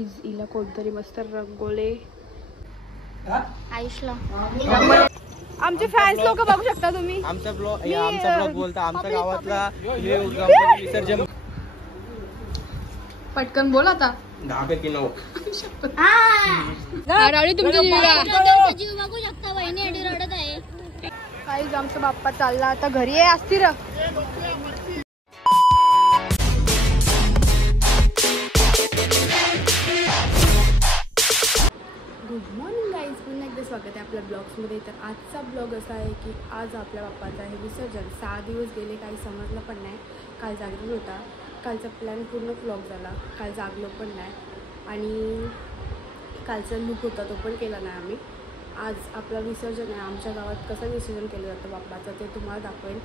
हिला कोणतरी मस्त रंगोले आयुषला आमचे फॅन्स लोक बघू शकता तुम्ही. आमचा ब्लॉग बोलता आमच्या गावातला विसर्जन. पटकन बोल आता. 10 पैकी 9. जीव बघू शकता. वहिनी अडी रडत आहे. काहीच आमचा बाप्पा चालला आता घरी आहे. अस्थिर गुड मॉर्निंग गाईज, पुन्हा एकदा स्वागत आहे आपल्या ब्लॉग्समध्ये. तर आजचा ब्लॉग असा आहे की आज आपल्या बाप्पाचं आहे विसर्जन. 6 दिवस गेले, काही समजलं पण नाही. काल जागरण होता, कालचा प्लॅन पूर्ण फ्लॉप झाला. काल जागलो पण नाही आणि कालचा लूक होता तो पण केला नाही आम्ही. आज आपलं विसर्जन आहे. आमच्या गावात कसं विसर्जन केलं जातं बाप्पाचं ते तुम्हाला दाखवेन.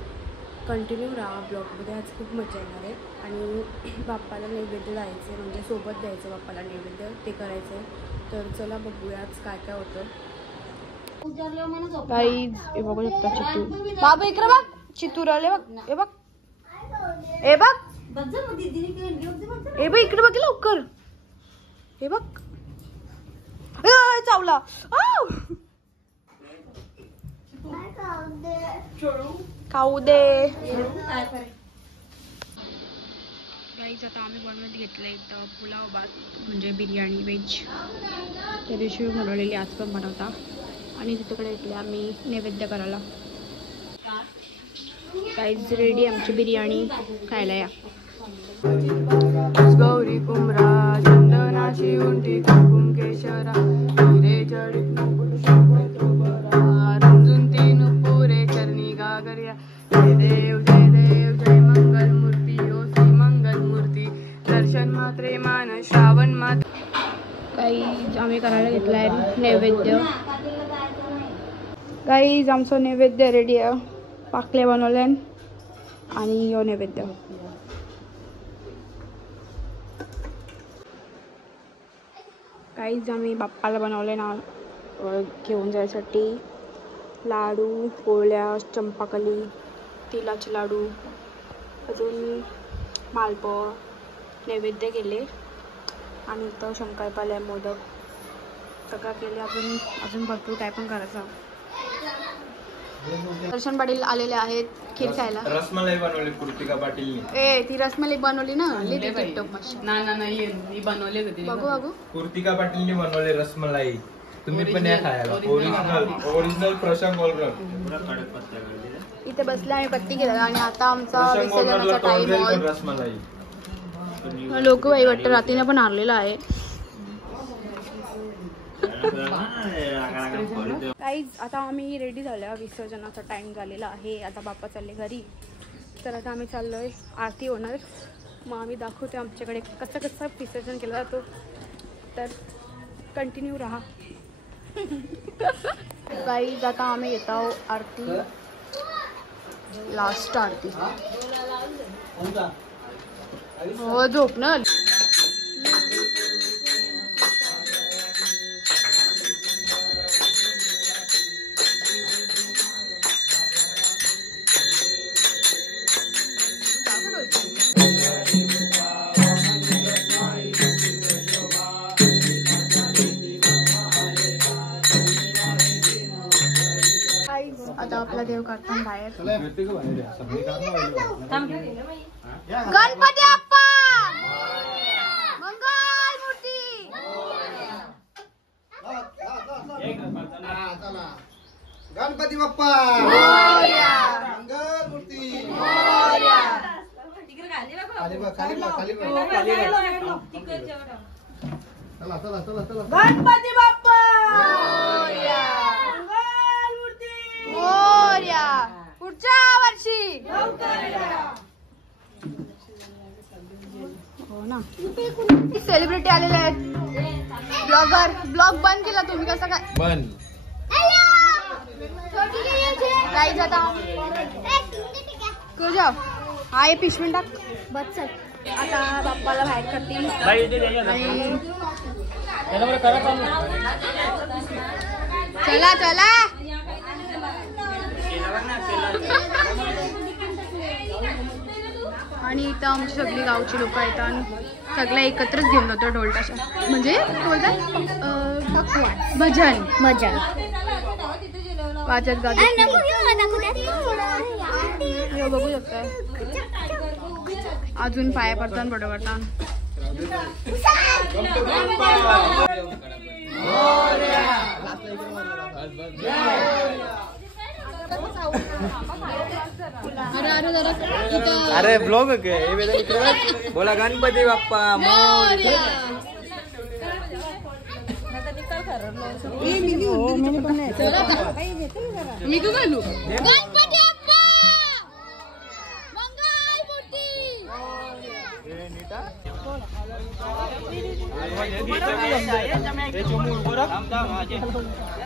कंटिन्यू राहा ब्लॉगमध्ये. आज खूप मजा येणार आहे आणि बाप्पाला नैवेद्य द्यायचे, म्हणजे सोबत द्यायचं बाप्पाला नैवेद्य, ते करायचं आहे. तर चला बघूया आज काय काय होतं. गाईज हे बघू शकता चितू. बाबा इकडे बघ, चितूर आले बघ. हे बघ, हे बघ, हे बघ इकडे बघ लवकर. हे बघ चावला. खाऊ दे. गाईज आता आम्ही बनवत घेतलं इथं पुलाव भात, म्हणजे बिर्याणी व्हेज. त्या दिवशी बनवलेली आज पण बनवता. आणि तिकडे घेतले आम्ही नैवेद्य करायला. गाईज रेडी आमची बिर्याणी, खायला या. गौरी कुमरा चंदनाची उंटी कुंकुम केशरा हिरे जडित रंजून तीन पुरे करणी गागर्या. जय देव जय देव जय मंगल मूर्ती ओ श्री मंगल मूर्ती. दर्शन मात्रे मान श्रावण मात. काही आम्ही करायला घेतलाय नैवेद्य. काही आमचं नैवेद्य रेडी आहे. पाकले बनवले आणि यो नैवेद्य. काहीच आम्ही बाप्पाला बनवले ना घेऊन जायसाठी. लाडू, पोळ्या, चंपाकली, तिलाचे लाडू, अजून मालपोळा नैवेद्य केले. आणि इथं शंकरपाळ्या, मोदक सगळं केले. अजून भरपूर काय पण करायचं. दर्शन पाटील आलेले आहेत खीर खायला. रसमलाई बनवली कृतिका पाटीलने. ए ती रसमलाई बनवली ना, लिहिली टिकटॉक मशीन. नाही बनवले होते. बघू बघू. कृतिका पाटीलने बनवले रसमलाई. तुम्ही पण या खायला. ओरिजिनल प्रशांत गोलकर. इथे बसले आम्ही पत्ती केला आणि आता आमचा विसर्जनाचा टाइम आहे. रसमलाई लोक बाई वाटतं रात्रीने पण आणलेला आहे. काहीच आता आम्ही रेडी झाल्या. विसर्जनाचा टाइम झालेला आहे. आता बाप्पा चालले घरी. तर आता आम्ही चाललोय, आरती होणार. मग आम्ही दाखवतो आमच्याकडे कसं कसं विसर्जन केलं जातो. तर कंटिन्यू राहा. काहीच आता आम्ही येत आहोत आरती, लास्ट आरती. हो झोपणार. आता आपला देव काढताना बाहेर. गणपती बाप्पा मंगल मूर्ती. गणपती बाप्पा मंगल मूर्ती. गणपती बाप्पा मोरया. पुढच्या वर्षी हो ना. सेलिब्रिटी आलेले आहेत. ब्लॉगर. ब्लॉग बंद केला तुम्ही कसं काय? बंद. काही जाता तुझ्या आहे पिशवी टाक. बस आता बाप्पाला बाहेर करतील आणि चला चला. आणि इथं आमची सगळी गावची लोक आहेत आणि सगळ्या एकत्रच घेऊन जातो ढोलताशा म्हणजे बोलतात भजन मजा वाजत गाजत बघू शकताय अजून पाया पडतात फोटो काढतात. अरे ब्लॉग बोला गणपती बाप्पा मोरया. मी तू घालू गणपती बाप्पा मंगलमूर्ती.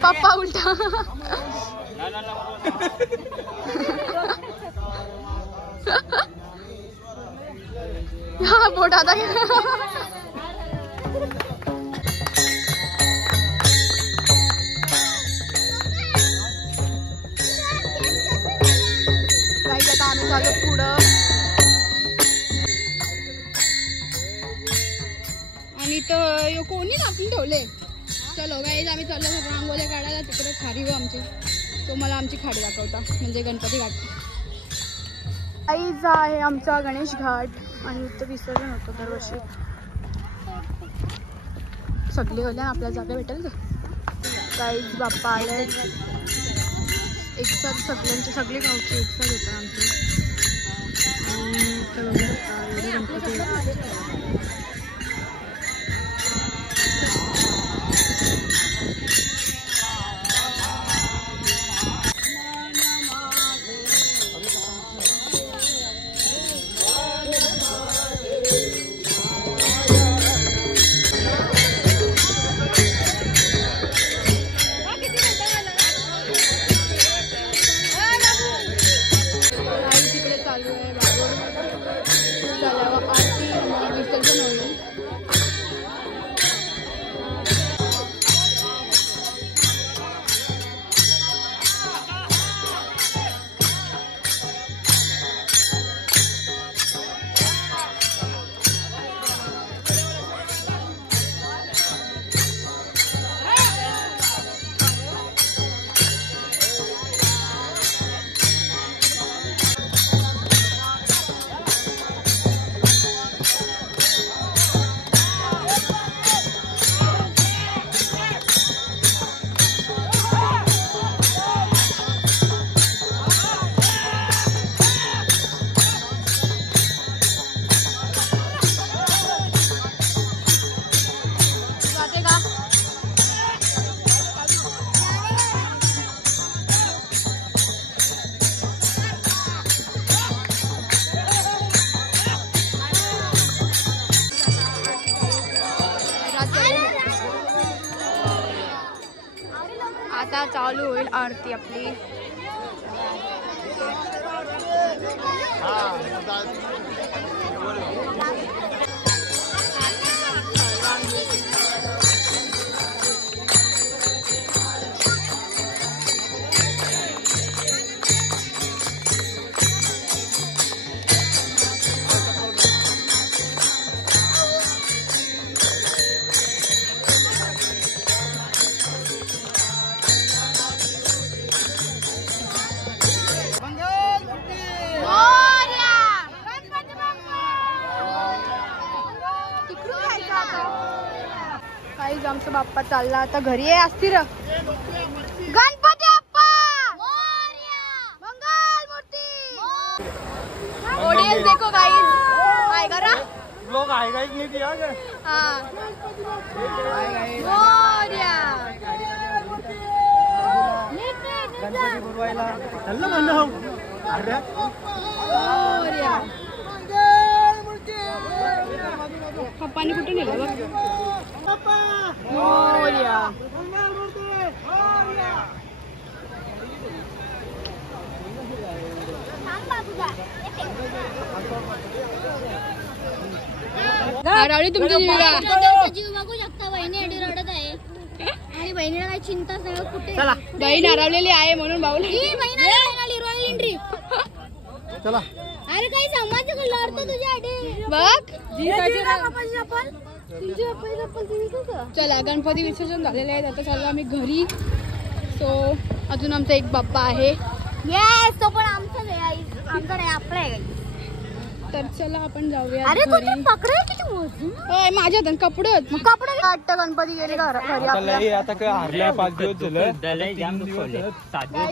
पप्पा उलटा हा बोट आता आम्ही चालू पुढं आणि तर कोणी आपण ठेवले. चलो गाईज आम्ही चाललो रांगोळ्या काढायला तिकडे खारी हो आमची. तो मला आमची खाडी दाखवता म्हणजे गणपती घाट. गाईज आहे आमचा गणेश घाट आणि इथं विसर्जन होतं दरवर्षी. सगळे होले आपल्या जागा भेटेल का. गाईज बाप्पा आले एकसाथ सगळ्यांचे सगळे गावचे एकसाथ येतात आमचे. आणि गणपती आता चालू होईल आरती आपली. काहीच आमचा बाप्पा चालला आता घरी आहे असतील. गणपती बाप्पा मंगलमूर्ती. ऑडियन्स देखो गाइस हाय करा लोग हाय गाइस नहीं दिया हां मोरया गणपती बोलवायला चल म्हणलं हो अरे मोरया पप्पानी कुठे नेलं बघ मोरया. रावळी तुमची जीव बघू शकता. बहिणी एडी रडत आहे आणि बहिणीला काही चिंताच नाही. कुठे बहीण हरवलेली आहे म्हणून भाऊ बहीण आली रॉयल एंट्री. चला अरे काही समाज लढतो तुझ्यासाठी बघ. चला गणपती विसर्जन झालेले आहेत, आता चाललो आम्ही घरी. सो अजून आमचा एक बाप्पा आहे. येस तो पण आमचाच आहे. आमचा नाही आपला आहे. तर चला आपण जाऊया अरे घरी. पकडा किती वजन. माझ्या हातात कपडे आहेत. मग कपडे वाटतं गणपती गेले घरी आपल्या. आता काय हरल्या 5 दिवस झालं. काही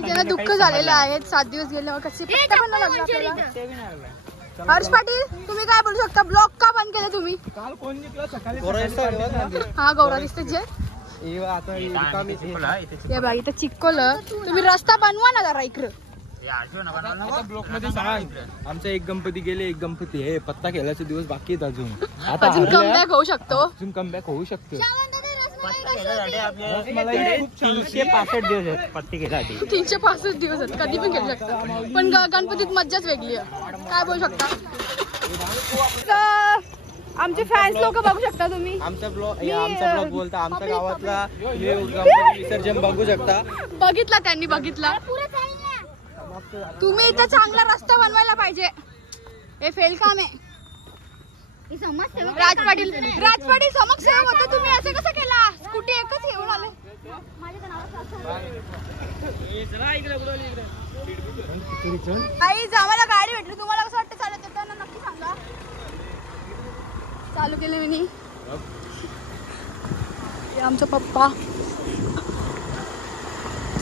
जण दुःख झालेलं आहे. 7 दिवस गेल्यावर कसे पत्ता पण नाही लागला आपल्याला. हर्ष पाटील तुम्ही काय बोलू शकता? ब्लॉग का बंद केलं तुम्ही? काल कोण निघलं सकाळी? हा गौरा दिसते जे हे बाई तर चिक्कोलं. तुम्ही रस्ता बनवा ना जरा इकडं. आता ब्लॉक मध्ये सांग. आमचा एक गणपती गेले, एक गणपती हे पत्ता खेळायचे दिवस बाकी आहेत अजून. आता अजून कमबॅक होऊ शकतो. अजून कमबॅक होऊ शकतो. 365 दिवस आहेत पत्ते खेळासाठी. 365 दिवस आहेत, कधी पण खेळू शकता. पण गणपतीत मज्जाच वेगळी आहे. काय बोलू शकता? आमचे फॅन्स लोक बघू शकता तुम्ही. आमचा ब्लॉग बोलता आमच्या गावातला गणपती विसर्जन बघू शकता. बघितला त्यांनी बघितला. तुम्ही इथं चांगला रस्ता बनवायला पाहिजे. हे फेल काम आहे. राज पाटील समाजसेवक होता तुम्ही, असं कसं केला? स्कूटी एकच घेऊन आले. आम्हाला गाडी भेटली. तुम्हाला कसं वाटतं चालत येताना? नक्की सांगा. चालू केले मी. आमचा पप्पा.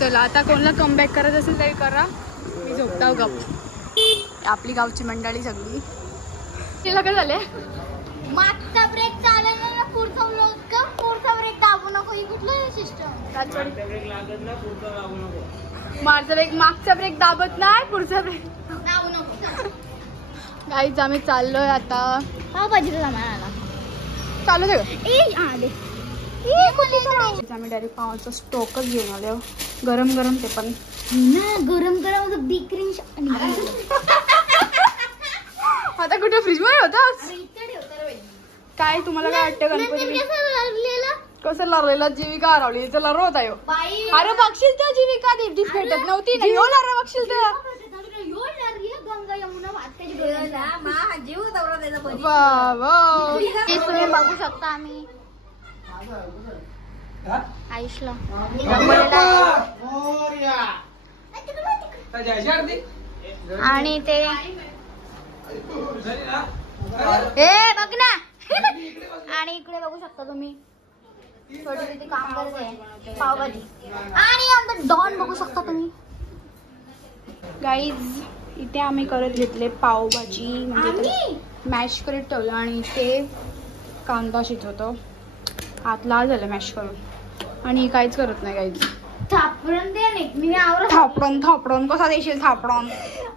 चला आता कोणाला कमबॅक करायचं असेल तरी करा. मी झोपताव गाव. आपली गावची मंडळी सगळी. तिला काय झाले? मागचा ब्रेक चालवला ना पुढचा ब्रेक दाबू नको. ही कुठलं सिस्टम? माझा ब्रेक मागचा ब्रेक दाबत नाही, पुढचा ब्रेक दाबू नको. गाईज आम्ही चाललोय आता. पावभाजीचा सामान आला. चालू दे. आम्ही डायरेक्ट पावाचा स्टॉकच घेऊन आलो. गरम गरम ते पण गरम बिक्री. आता कुठे फ्रीज मध्ये होतास? काय तुम्हाला काय वाटतं गणपती कसं लरलेला? जीविका हरवली. लर होता यो. अरे बघशील तर जीविका दिवस भेटत नव्हती ना. यो लर बघशील तर तुम्ही बघू शकता. आम्ही आयुषला आणि ते हे बघ ना. आणि इकडे बघू शकता तुम्ही छोटी छोटी काम करते पावभाजी. आणि आमचा डॉन बघू शकता तुम्ही. गाईज इथे आम्ही करत घेतले पावभाजी. म्हणजे मॅश करत ठेवलं आणि ते कांदा शिजवतो. हात लाल झालं मॅश करून. आणि काहीच करत नाही गाईज. थापडून दे नाही. मी आवरा थापडून कसा देशील? थापडून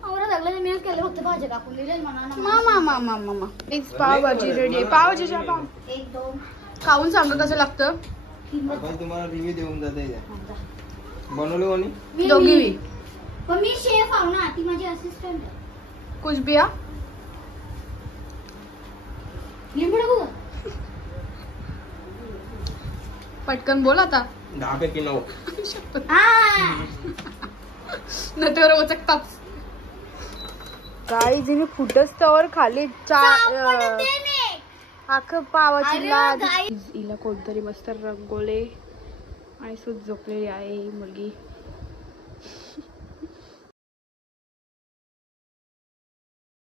आवरा लागलं. मी केलं फक्त भाजी टाकून दिली म्हणा. मामा पावभाजी रेडी आहे. पावभाजीच्या पाव 1 2 खाऊन सांगा कसं लागतं. तुम्हाला रिव्ह्यू देऊन जाते. बनवलं कोणी? दोघी पण मी शेफ आहो ना. ती माझी असिस्टंट आहे. कुछ बिया लिंबू टाकू का? पटकन बोल आता. 10 पैकी 9. नंतर वचकताच. गाई जिने फुटच तवर खाली अख्खं पावाची लाद. हिला कोणतरी मस्त रंगोले आणि सूत झोपलेली आहे ही मुलगी.